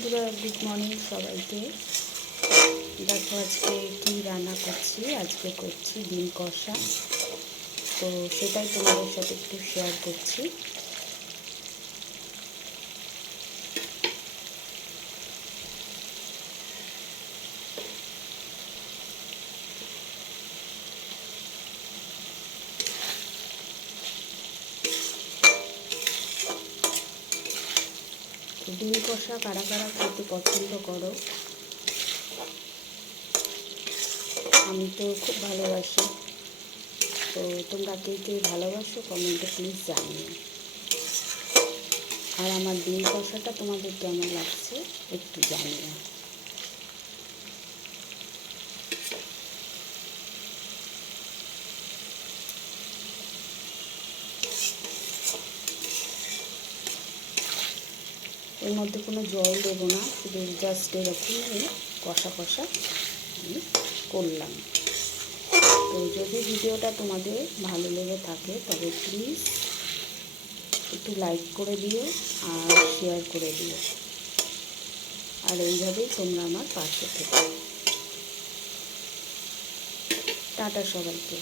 বন্ধুরা, good morning সবাইকে। দেখো আজকে কি রান্না করছি। আজকে করছি ডিম কষা, তো সেটাই তোমাদের সাথে একটু শেয়ার করছি। ডিম কষা কারা কারা খেতে পছন্দ করো? আমি তো খুব ভালোবাসি, তো তোমরা কে কে ভালোবাসো কমেন্টে প্লিজ জানিও। আর আমার ডিম কষাটা তোমাদের কেমন লাগছে একটু জানিও। এর মধ্যে কোনো জল দেবো না, শুধু জাস্ট এরকম কষা কষা আমি করলাম। তো যদি ভিডিওটা তোমাদের ভালো লেগে থাকে তবে প্লিজ একটু লাইক করে দিও আর শেয়ার করে দিও, আর এইভাবেই তোমরা আমার পাশে থেকো। টাটা সবাইকে।